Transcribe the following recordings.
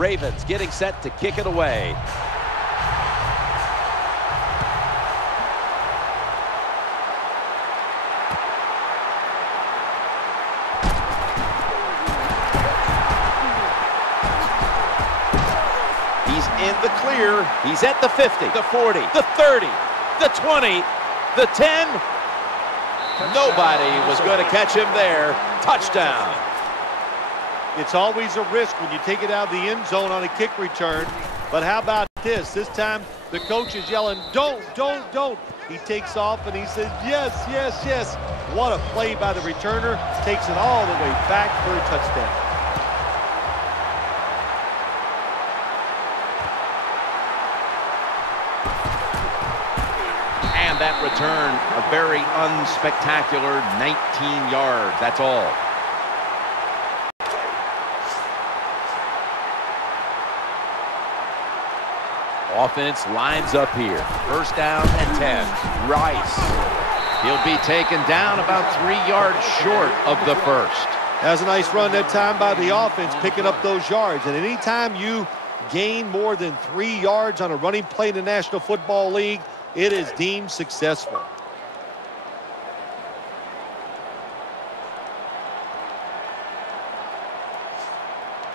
Ravens getting set to kick it away. He's in the clear. He's at the 50, the 40, the 30, the 20, the 10. Nobody was going to catch him there. Touchdown. It's always a risk when you take it out of the end zone on a kick return. But how about this? This time the coach is yelling, don't. He takes off and he says, yes, yes, yes. What a play by the returner. Takes it all the way back for a touchdown. And that return, a very unspectacular 19 yards. That's all. Offense lines up here. First down and 10. Rice. He'll be taken down about 3 yards short of the first. That's a nice run that time by the offense, picking up those yards. And anytime you gain more than 3 yards on a running play in the National Football League, it is deemed successful.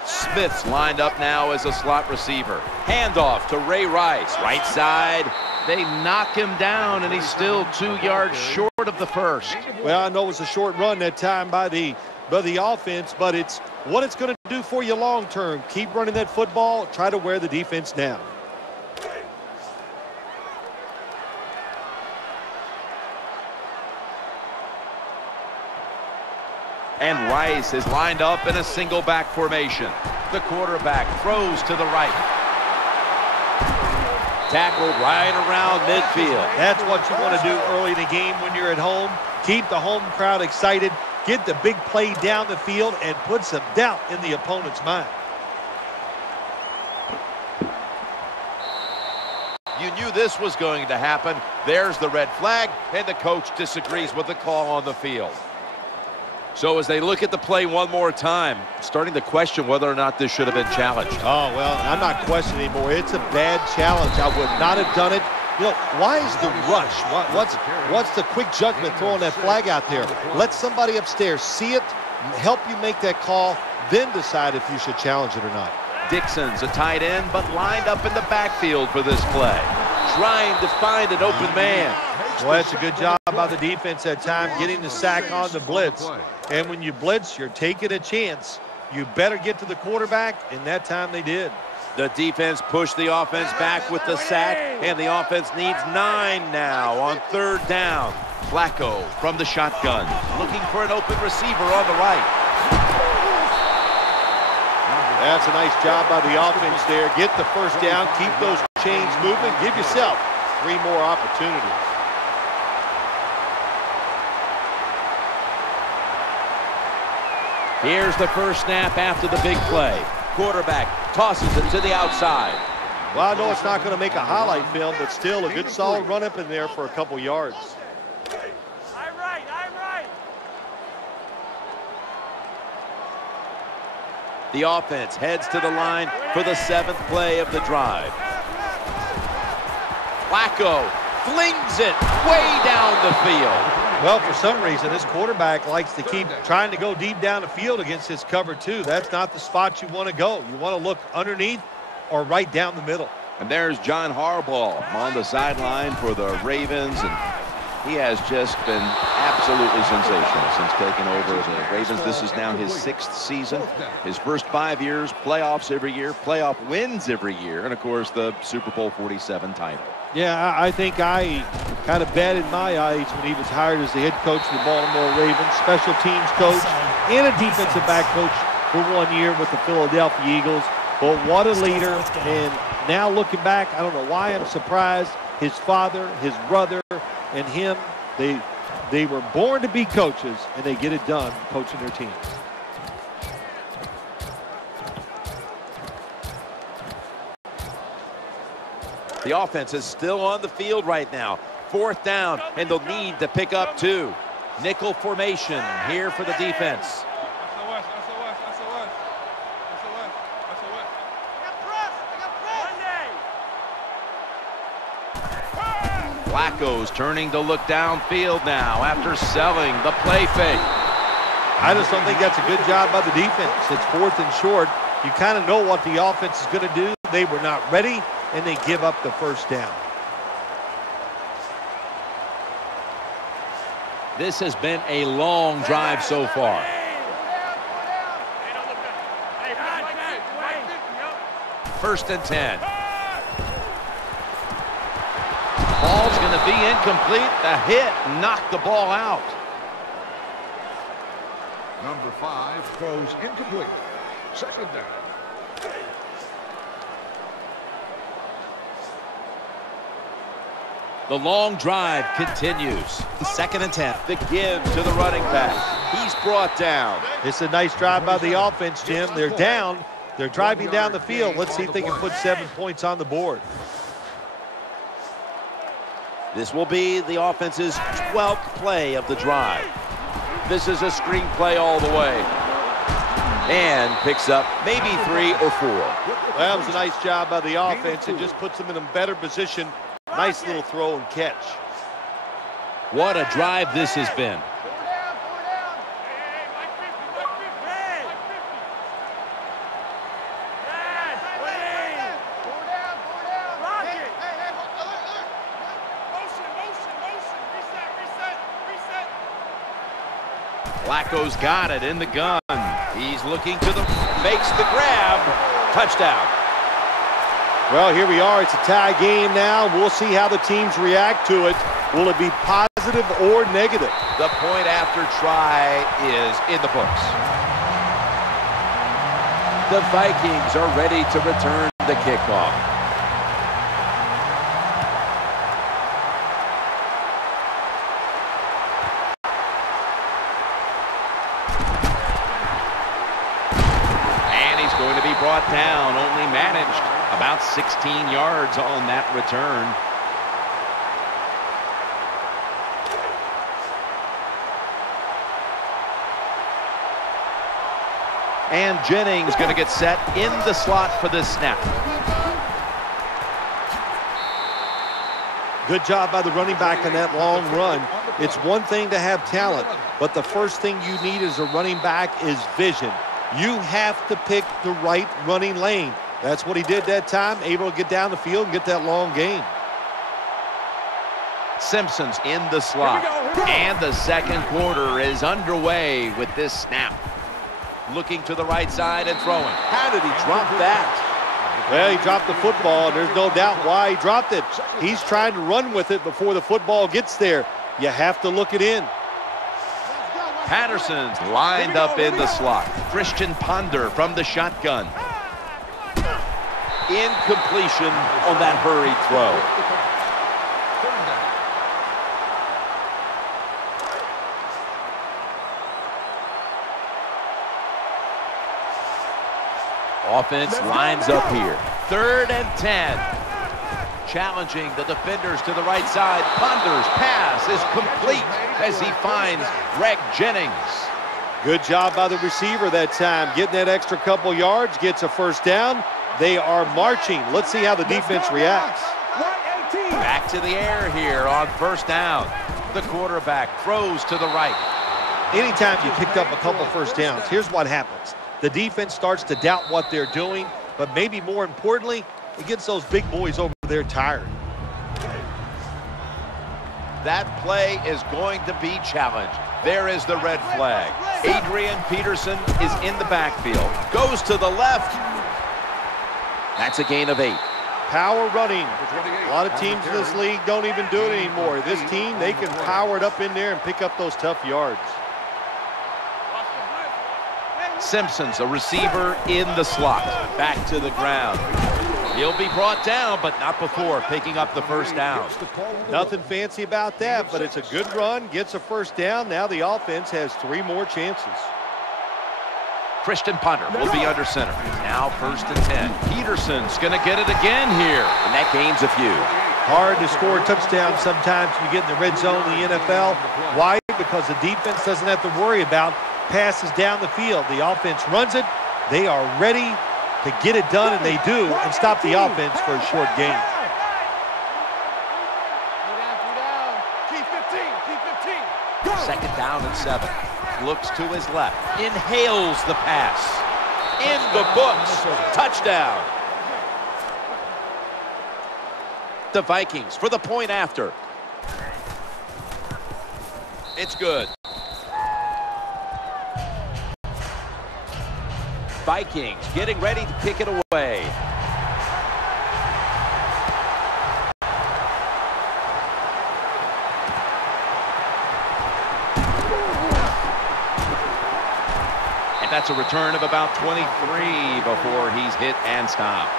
Smith's lined up now as a slot receiver. Handoff to Ray Rice. Right side. They knock him down, and he's still 2 yards short of the first. Well, I know it was a short run that time by the offense, but it's what it's going to do for you long term. Keep running that football. Try to wear the defense down. And Rice is lined up in a single back formation. The quarterback throws to the right. Tackled right around midfield. That's what you want to do early in the game when you're at home. Keep the home crowd excited. Get the big play down the field and put some doubt in the opponent's mind. You knew this was going to happen. There's the red flag, and the coach disagrees with the call on the field. So as they look at the play one more time, starting to question whether or not this should have been challenged. Oh, well, I'm not questioning anymore. It's a bad challenge. I would not have done it. You know, why is the rush? What's the quick judgment throwing that flag out there? Let somebody upstairs see it, help you make that call, then decide if you should challenge it or not. Dixon's a tight end, but lined up in the backfield for this play. Trying to find an open man. Well, that's a good job by the defense that time, getting the sack on the blitz. And when you blitz, you're taking a chance. You better get to the quarterback, and that time they did. The defense pushed the offense back with the sack, and the offense needs 9 now on third down. Flacco from the shotgun, looking for an open receiver on the right. That's a nice job by the offense there. Get the first down, keep those chains moving, give yourself 3 more opportunities. Here's the first snap after the big play. Quarterback tosses it to the outside. Well, I know it's not going to make a highlight film, but still a good solid run up in there for a couple yards. I'm right. The offense heads to the line for the 7th play of the drive. Flacco flings it way down the field. Well, for some reason, this quarterback likes to keep trying to go deep down the field against his cover 2. That's not the spot you want to go. You want to look underneath or right down the middle. And there's John Harbaugh on the sideline for the Ravens, and he has just been absolutely sensational since taking over the Ravens. This is now his 6th season. His first 5 years, playoffs every year, playoff wins every year, and of course the Super Bowl 47 title. Yeah, I think I kind of batted my eyes when he was hired as the head coach of the Baltimore Ravens, special teams coach, and a defensive back coach for 1 year with the Philadelphia Eagles. But what a leader. And now looking back, I don't know why I'm surprised. His father, his brother, and him, they were born to be coaches, and they get it done coaching their teams. The offense is still on the field right now. 4th down, and they'll need to pick up 2. Nickel formation here for the defense. Flacco's turning to look downfield now after selling the play fake. I just don't think that's a good job by the defense. It's 4th and short. You kind of know what the offense is going to do. They were not ready, and they give up the first down. This has been a long drive so far. First and 10. Ball's going to be incomplete. The hit knocked the ball out. Number 5 throws incomplete. Second down. The long drive continues. 2nd and 10. The give to the running back. He's brought down. It's a nice drive by the offense, Jim. They're down. They're driving down the field. Let's see if they can put 7 points on the board. This will be the offense's 12th play of the drive. This is a screen play all the way. And picks up maybe 3 or 4. Well, that was a nice job by the offense. It just puts them in a better position. Nice little throw and catch. What a drive this has been. Flacco's got it in the gun. He's looking to the, makes the grab. Touchdown. Well, here we are. It's a tie game now. We'll see how the teams react to it. Will it be positive or negative? The point after try is in the books. The Vikings are ready to return the kickoff. And he's going to be brought down, only managed about 16 yards on that return. And Jennings going to get set in the slot for this snap. Good job by the running back on that long run. It's one thing to have talent, but the first thing you need as a running back is vision. You have to pick the right running lane. That's what he did that time, able to get down the field and get that long gain. Simpson's in the slot. And the second quarter is underway with this snap. Looking to the right side and throwing. How did he drop that? Well, he dropped the football, and there's no doubt why he dropped it. He's trying to run with it before the football gets there. You have to look it in. Patterson's lined up in the slot. Christian Ponder from the shotgun. Incompletion on that hurried throw. Offense lines up here. 3rd and 10. Challenging the defenders to the right side. Ponder's pass is complete as he finds Greg Jennings. Good job by the receiver that time. Getting that extra couple yards, gets a first down. They are marching. Let's see how the defense reacts. Back to the air here on first down. The quarterback throws to the right. Anytime you picked up a couple first downs, here's what happens. The defense starts to doubt what they're doing, but maybe more importantly, it gets those big boys over there tired. That play is going to be challenged. There is the red flag. Adrian Peterson is in the backfield. Goes to the left. That's a gain of 8. Power running. A lot of teams in this league don't even do it anymore. This team, they can power it up in there and pick up those tough yards. Simpson's a receiver in the slot. Back to the ground. He'll be brought down, but not before picking up the first down. Nothing fancy about that, but it's a good run. Gets a first down. Now the offense has 3 more chances. Christian Ponder will be under center. Now 1st and 10. Peterson's going to get it again here, and that gains a few. Hard to score touchdowns sometimes when you get in the red zone in the NFL. Why? Because the defense doesn't have to worry about passes down the field. The offense runs it. They are ready to get it done, and they do, and stop the offense for a short gain. Second down and 7. Looks to his left. Inhales the pass. In the books. Touchdown. The Vikings for the point after. It's good. Vikings getting ready to kick it away. And that's a return of about 23 before he's hit and stopped.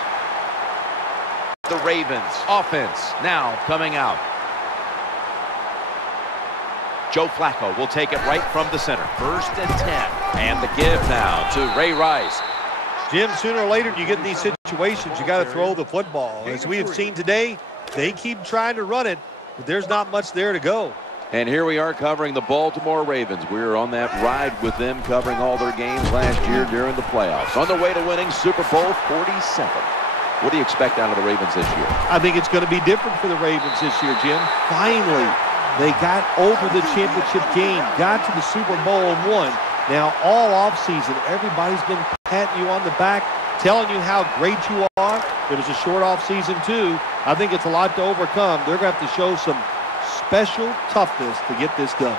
The Ravens offense now coming out. Joe Flacco will take it right from the center. 1st and 10. And the give now to Ray Rice. Jim, sooner or later you get in these situations, you got to throw the football. As we have seen today, they keep trying to run it, but there's not much there to go. And here we are covering the Baltimore Ravens. We're on that ride with them, covering all their games last year during the playoffs. On their way to winning Super Bowl 47. What do you expect out of the Ravens this year? I think it's going to be different for the Ravens this year, Jim. Finally, they got over the championship game, got to the Super Bowl and won. Now, all offseason, everybody's been patting you on the back, telling you how great you are. It was a short offseason, too. I think it's a lot to overcome. They're going to have to show some special toughness to get this done.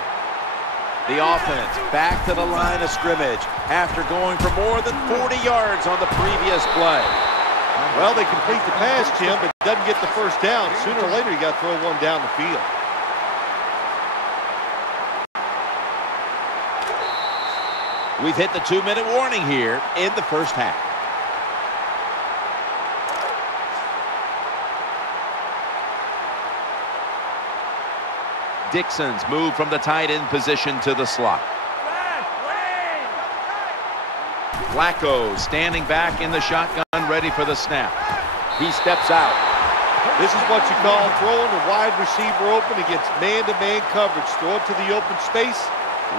The offense back to the line of scrimmage after going for more than 40 yards on the previous play. Well, they complete the pass, Jim, but doesn't get the first down. Sooner or later, you got to throw one down the field. We've hit the 2-minute warning here in the first half. Dixon's moved from the tight end position to the slot. Flacco standing back in the shotgun, ready for the snap. He steps out. This is what you call throwing the wide receiver open against man-to-man coverage. Throw it to the open space.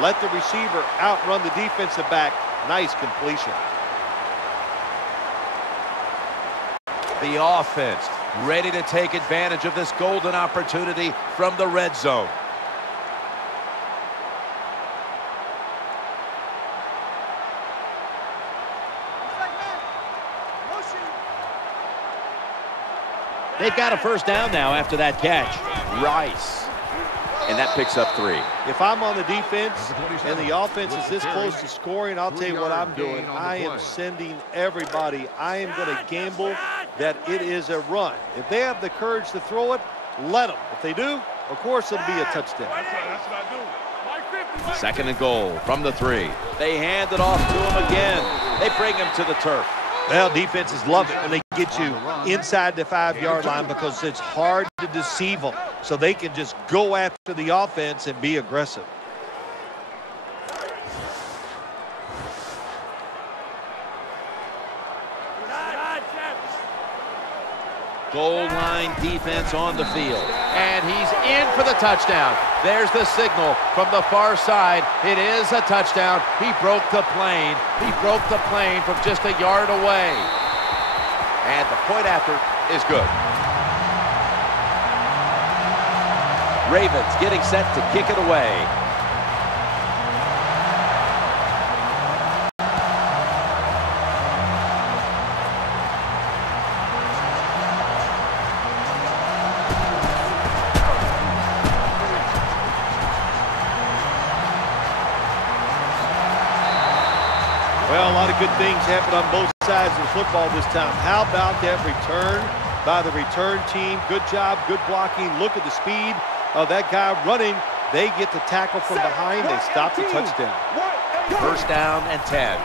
Let the receiver outrun the defensive back. Nice completion. The offense ready to take advantage of this golden opportunity from the red zone. They've got a first down now after that catch. Rice. And that picks up 3. If I'm on the defense and the offense is this close to scoring, I'll tell you what I'm doing. I am sending everybody. I am going to gamble that it is a run. If they have the courage to throw it, let them. If they do, of course it'll be a touchdown. That's what I do. 2nd and goal from the 3. They hand it off to him again. They bring him to the turf. Well, defenses love it when they get you inside the 5-yard line because it's hard to deceive them. So they can just go after the offense and be aggressive. Goal line defense on the field. And he's in for the touchdown. There's the signal from the far side. It is a touchdown. He broke the plane. He broke the plane from just a yard away. And the point after is good. Ravens getting set to kick it away. Well, a lot of good things happened on both sides of the football this time. How about that return by the return team? Good job, good blocking. Look at the speed of that guy running. They get the tackle from behind. They stop the touchdown. First down and 10.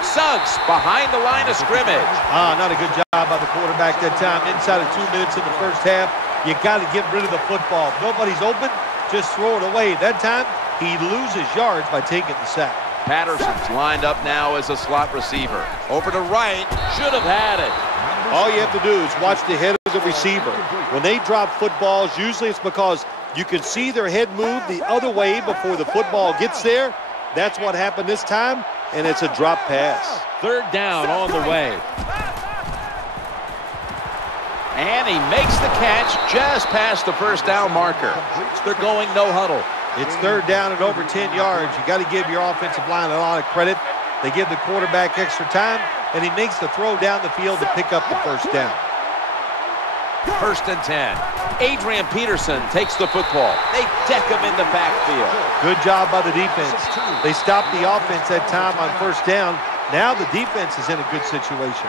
Suggs behind the line of scrimmage. Not a good job by the quarterback that time. Inside of 2 minutes in the first half, you got to get rid of the football. If nobody's open, just throw it away. That time, he loses yards by taking the sack. Patterson's lined up now as a slot receiver. Over to right, should have had it. All you have to do is watch the head of the receiver. When they drop footballs, usually it's because you can see their head move the other way before the football gets there. That's what happened this time, and it's a drop pass. 3rd down on the way. And he makes the catch just past the first down marker. They're going no huddle. It's third down and over 10 yards. You got to give your offensive line a lot of credit. They give the quarterback extra time, and he makes the throw down the field to pick up the first down. First and 10. Adrian Peterson takes the football. They deck him in the backfield. Good job by the defense. They stopped the offense that time on first down. Now the defense is in a good situation.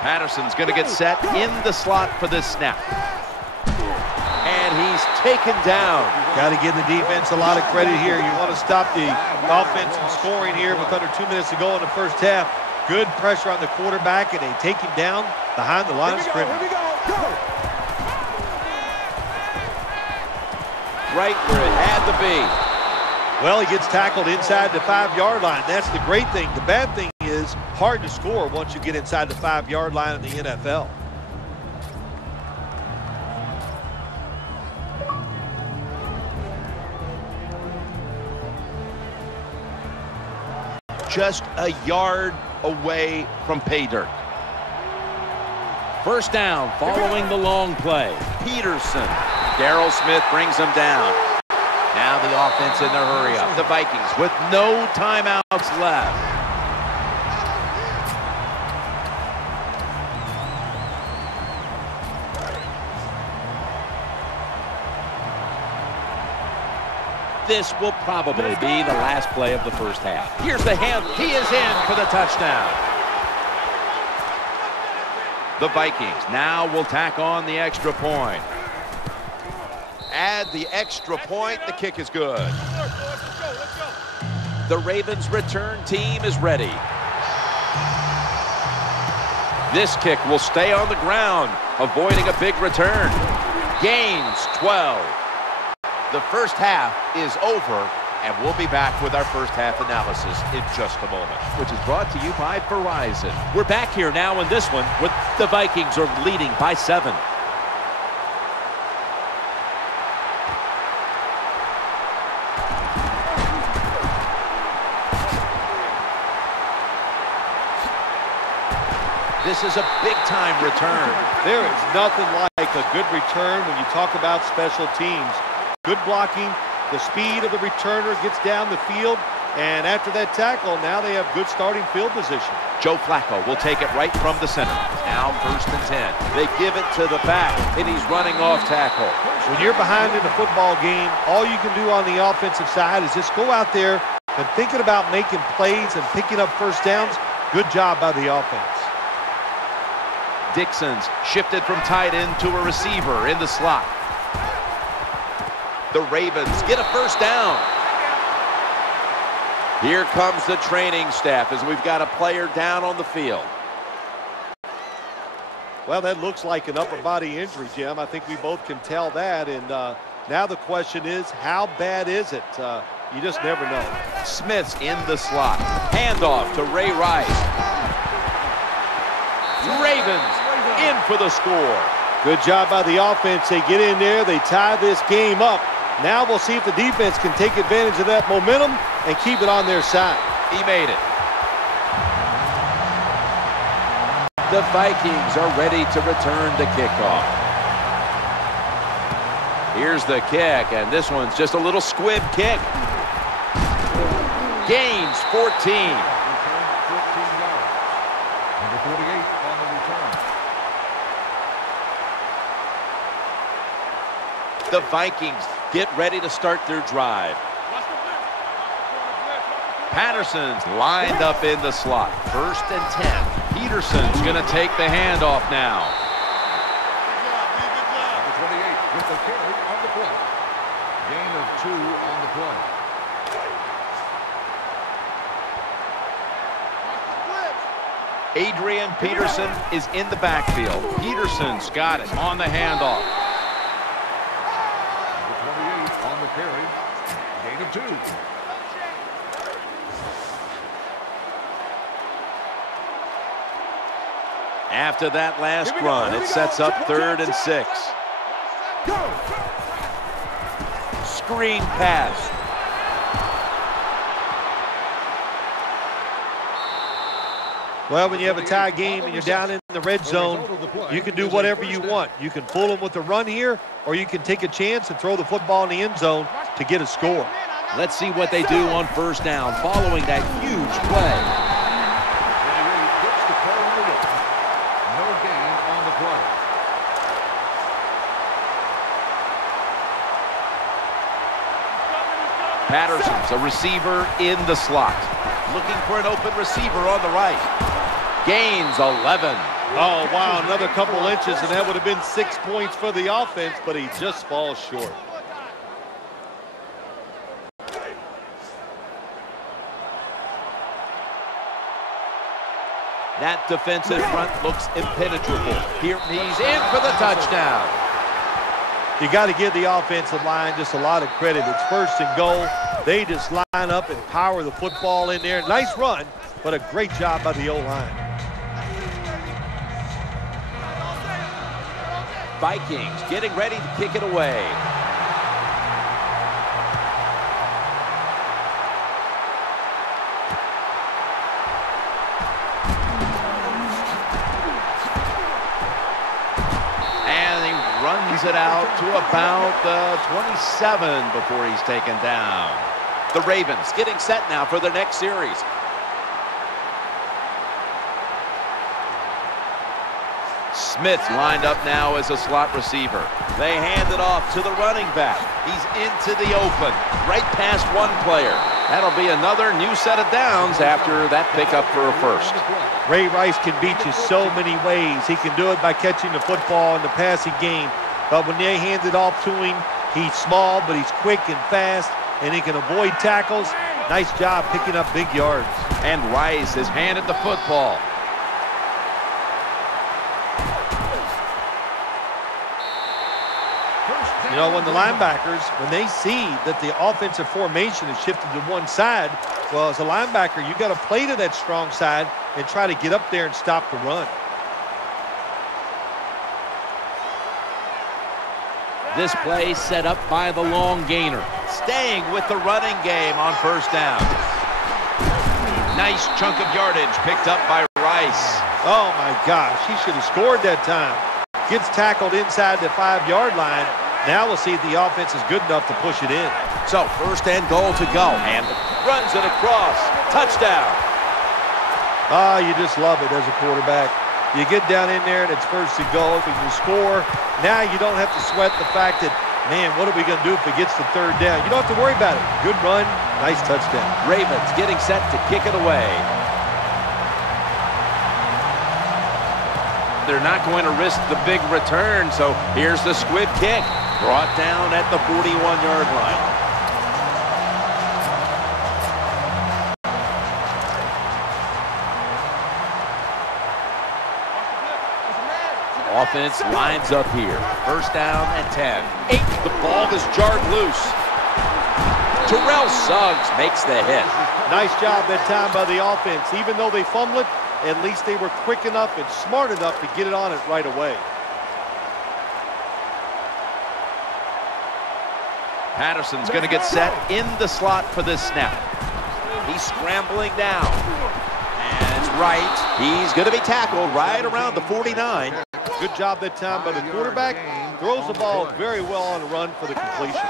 Patterson's going to get set in the slot for this snap. And he's taken down. Got to give the defense a lot of credit here. You want to stop the offense from scoring here with under 2 minutes to go in the first half. Good pressure on the quarterback, and they take him down behind the line of scrimmage. Right where it had to be. Well, he gets tackled inside the 5-yard line. That's the great thing. The bad thing is hard to score once you get inside the 5-yard line in the NFL. Just a yard away from pay dirt. First down following the long play. Peterson. Darryl Smith brings him down. Now the offense in their hurry up. The Vikings with no timeouts left. This will probably be the last play of the first half. Here's the hand. He is in for the touchdown. The Vikings now will tack on the extra point. Add the extra point. The kick is good. The Ravens return team is ready. This kick will stay on the ground, avoiding a big return. Gains 12. The first half is over, and we'll be back with our first half analysis in just a moment. Which is brought to you by Verizon. We're back here now in this one, with the Vikings are leading by 7. This is a big-time return. There is nothing like a good return when you talk about special teams. Good blocking, the speed of the returner gets down the field, and after that tackle, now they have good starting field position. Joe Flacco will take it right from the center. Now first and 10. They give it to the back, and he's running off tackle. When you're behind in a football game, all you can do on the offensive side is just go out there and thinking about making plays and picking up first downs. Good job by the offense. Dixon's shifted from tight end to a receiver in the slot. The Ravens get a first down. Here comes the training staff as we've got a player down on the field. Well, that looks like an upper body injury, Jim. I think we both can tell that. And now the question is, how bad is it? You just never know. Smith's in the slot. Handoff to Ray Rice. Ravens in for the score. Good job by the offense. They get in there. They tie this game up. Now we'll see if the defense can take advantage of that momentum and keep it on their side. He made it. The Vikings are ready to return the kickoff. Here's the kick, and this one's just a little squib kick. Gains 14. Number 48 on the return. The Vikings get ready to start their drive. Patterson's lined up in the slot. First and 10. Peterson's going to take the handoff now. Number 28 with the carry on the play. Gain of 2 on the play. Adrian Peterson is in the backfield. Peterson's got it on the handoff. Number 28 on the carry. Gain of 2. After that last run, it sets up 3rd and 6. Screen pass. Well, when you have a tie game and you're down in the red zone, you can do whatever you want. You can fool them with a run here, or you can take a chance and throw the football in the end zone to get a score. Let's see what they do on first down following that huge play. No gain on the play. Patterson's a receiver in the slot. Looking for an open receiver on the right. Gains 11. Oh, wow, another couple inches, and that would have been 6 points for the offense, but he just falls short. That defensive front looks impenetrable. Here he's in for the touchdown. You got to give the offensive line just a lot of credit. It's first and goal. They just line up and power the football in there. Nice run, but a great job by the O-line. Vikings getting ready to kick it away. Runs it out to about the 27 before he's taken down. The Ravens getting set now for their next series. Smith lined up now as a slot receiver. They hand it off to the running back. He's into the open, right past one player. That'll be another new set of downs after that pickup for a first. Ray Rice can beat you so many ways. He can do it by catching the football in the passing game. But when they hand it off to him, he's small, but he's quick and fast, and he can avoid tackles. Nice job picking up big yards. And Rice has handed the football. You know, when the linebackers, when they see that the offensive formation is shifted to one side, well, as a linebacker, you got to play to that strong side and try to get up there and stop the run. This play set up by the long gainer. Staying with the running game on first down. Nice chunk of yardage picked up by Rice. Oh, my gosh. He should have scored that time. Gets tackled inside the 5-yard line. Now we'll see if the offense is good enough to push it in. So first and goal to go. And runs it across. Touchdown. Ah, you just love it as a quarterback. You get down in there and it's first and goal. If you can score, now you don't have to sweat the fact that, man, what are we going to do if it gets to third down? You don't have to worry about it. Good run, nice touchdown. Ravens getting set to kick it away. They're not going to risk the big return, so here's the squib kick. Brought down at the 41-yard line. Offense lines up here. First down and 10. 8. The ball is jarred loose. Terrell Suggs makes the hit. Nice job that time by the offense. Even though they fumbled it, at least they were quick enough and smart enough to get it on it right away. Patterson's going to get set in the slot for this snap. He's scrambling down. And right. He's going to be tackled right around the 49. Good job that time by the quarterback. Throws the ball very well on the run for the completion.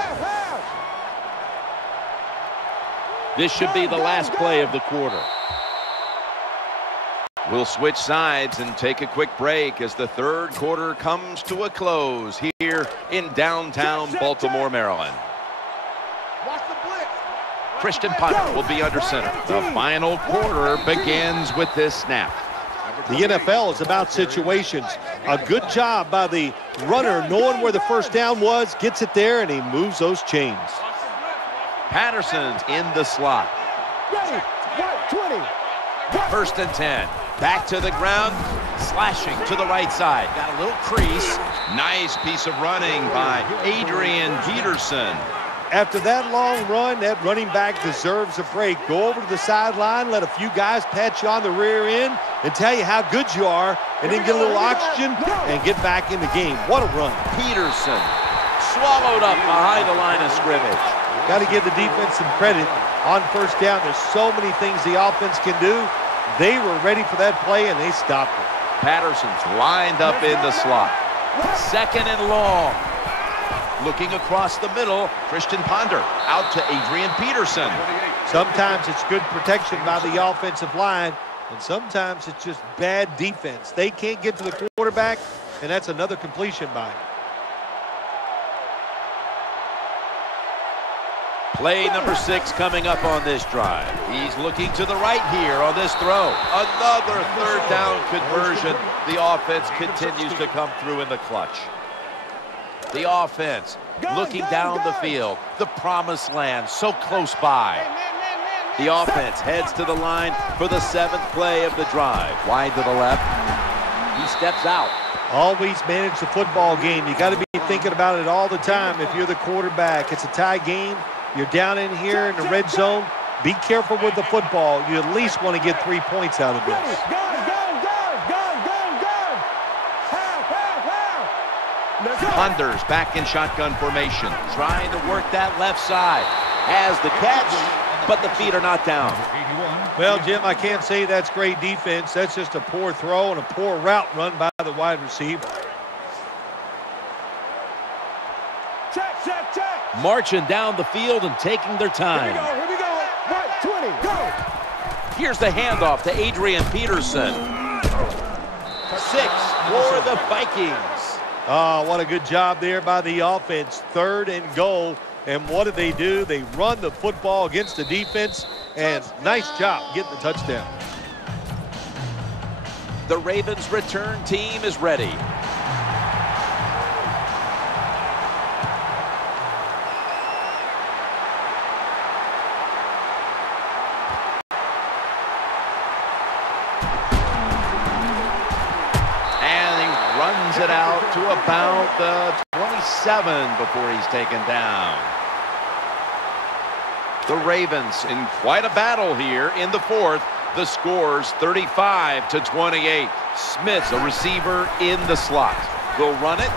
This should be the last play of the quarter. We'll switch sides and take a quick break as the third quarter comes to a close here in downtown Baltimore, Maryland. Christian Potter will be under center. The final quarter begins with this snap. The NFL is about situations. A good job by the runner knowing where the first down was, gets it there, and he moves those chains. Patterson's in the slot. First and 10. Back to the ground, slashing to the right side. Got a little crease. Nice piece of running by Adrian Peterson. After that long run, that running back deserves a break. Go over to the sideline, let a few guys pat you on the rear end and tell you how good you are, and then get a little oxygen and get back in the game. What a run. Peterson swallowed up behind the line of scrimmage. Got to give the defense some credit on first down. There's so many things the offense can do. They were ready for that play, and they stopped it. Patterson's lined up in the slot. Second and long. Looking across the middle, Christian Ponder out to Adrian Peterson. Sometimes it's good protection by the offensive line, and sometimes it's just bad defense. They can't get to the quarterback, and that's another completion by him. Play number 6 coming up on this drive. He's looking to the right here on this throw. Another third down conversion. The offense continues to come through in the clutch. The offense looking down the field. The promised land so close by. The offense heads to the line for the 7th play of the drive. Wide to the left. He steps out. Always manage the football game. You got to be thinking about it all the time if you're the quarterback. It's a tie game. You're down in here in the red zone. Be careful with the football. You at least want to get 3 points out of this. Ponder's back in shotgun formation. Trying to work that left side. Has the catch, but the feet are not down. Well, Jim, I can't say that's great defense. That's just a poor throw and a poor route run by the wide receiver. Check. Marching down the field and taking their time. Here we go. 120, go. Here's the handoff to Adrian Peterson. 6 for the Vikings. Oh, what a good job there by the offense. 3rd and goal. And what do? They run the football against the defense. And nice job getting the touchdown. The Ravens return team is ready. It out to about the 27 before he's taken down. The Ravens in quite a battle here in the 4th. The score's 35-28. Smith's a receiver in the slot. Will run it.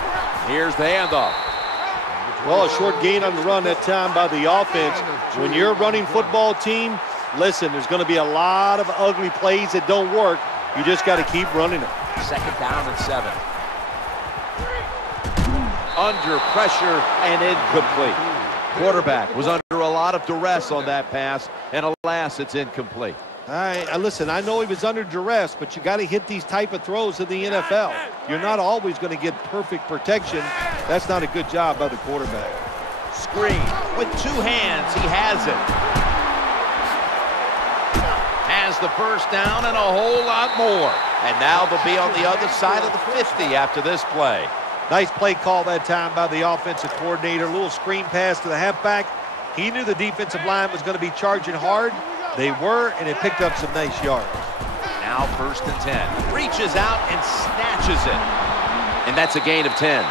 Here's the handoff. Well, a short gain on the run that time by the offense. When you're a running football team, listen, there's going to be a lot of ugly plays that don't work. You just got to keep running them. 2nd down and 7. Under pressure and incomplete. Quarterback was under a lot of duress on that pass, and alas, it's incomplete. All right, listen, I know he was under duress, but you got to hit these type of throws in the NFL. You're not always going to get perfect protection. That's not a good job by the quarterback. Screen with 2 hands. He has it. Has the first down and a whole lot more. And now they'll be on the other side of the 50 after this play. Nice play call that time by the offensive coordinator. A little screen pass to the halfback. He knew the defensive line was going to be charging hard. They were, and it picked up some nice yards. Now 1st and 10. Reaches out and snatches it. And that's a gain of 10.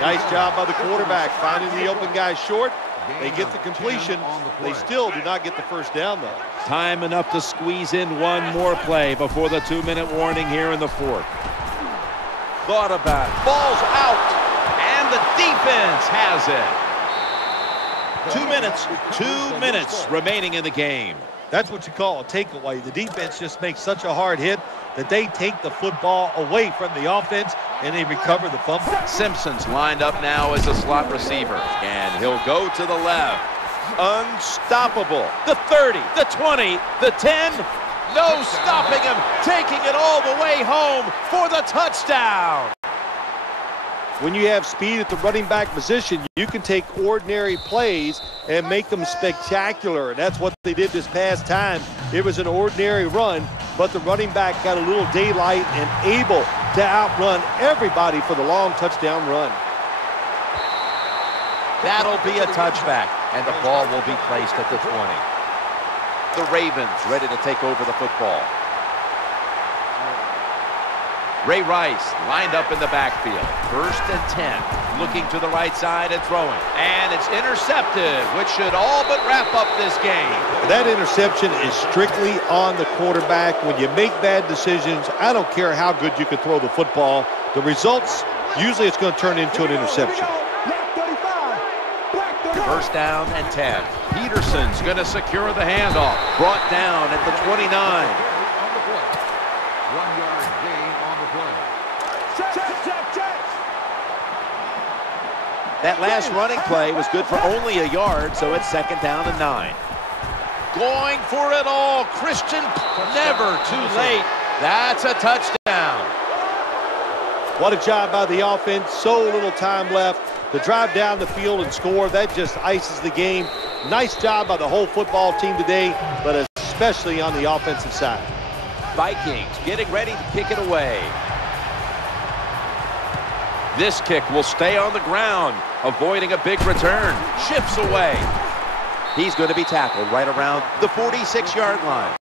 Nice job by the quarterback finding the open guy short. They get the completion. They still do not get the first down, though. Time enough to squeeze in one more play before the 2-minute warning here in the 4th. Thought about it. Ball's out, and the defense has it. 2 minutes remaining in the game. That's what you call a takeaway. The defense just makes such a hard hit that they take the football away from the offense, and they recover the fumble. Simpson's lined up now as a slot receiver, and he'll go to the left. Unstoppable. The 30, the 20, the 10. No stopping him, taking it all the way home for the touchdown. When you have speed at the running back position, you can take ordinary plays and make them spectacular. And that's what they did this past time. It was an ordinary run, but the running back got a little daylight and able to outrun everybody for the long touchdown run. That'll be a touchback, and the ball will be placed at the 20. The Ravens ready to take over the football. Ray Rice lined up in the backfield. 1st and 10. Looking to the right side and throwing. And it's intercepted, which should all but wrap up this game. That interception is strictly on the quarterback. When you make bad decisions, I don't care how good you can throw the football. The results, usually it's going to turn into an interception. 1st down and 10. Peterson's going to secure the handoff. Brought down at the 29. That last running play was good for only a yard, so it's 2nd down and 9. Going for it all. Christian, never too late. That's a touchdown. What a job by the offense. So little time left to drive down the field and score. That just ices the game. Nice job by the whole football team today, but especially on the offensive side. Vikings getting ready to kick it away. This kick will stay on the ground, avoiding a big return. Shifts away. He's going to be tackled right around the 46-yard line.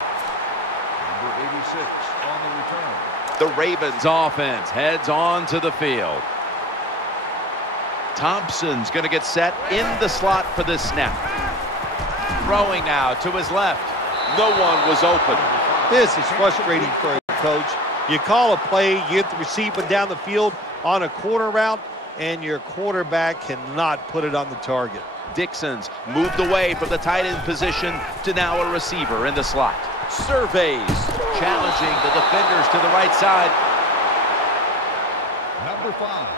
Number 86 on the return. The Ravens offense heads on to the field. Thompson's going to get set in the slot for this snap. Throwing now to his left. No one was open. This is frustrating for a coach. You call a play, you get the receiver down the field on a corner route, and your quarterback cannot put it on the target. Dixon's moved away from the tight end position to now a receiver in the slot. Surveys, challenging the defenders to the right side. Number 5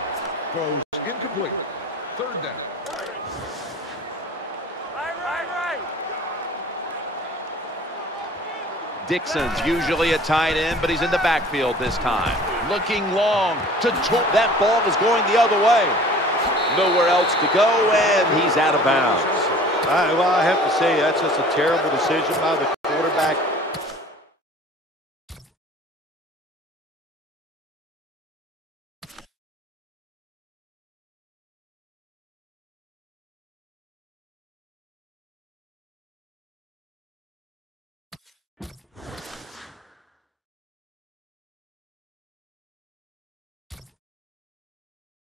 throws incomplete. 3rd down. Dixon's usually a tight end, but he's in the backfield this time. Looking long to that ball is going the other way. Nowhere else to go, and he's out of bounds. Well, I have to say, that's just a terrible decision by the quarterback.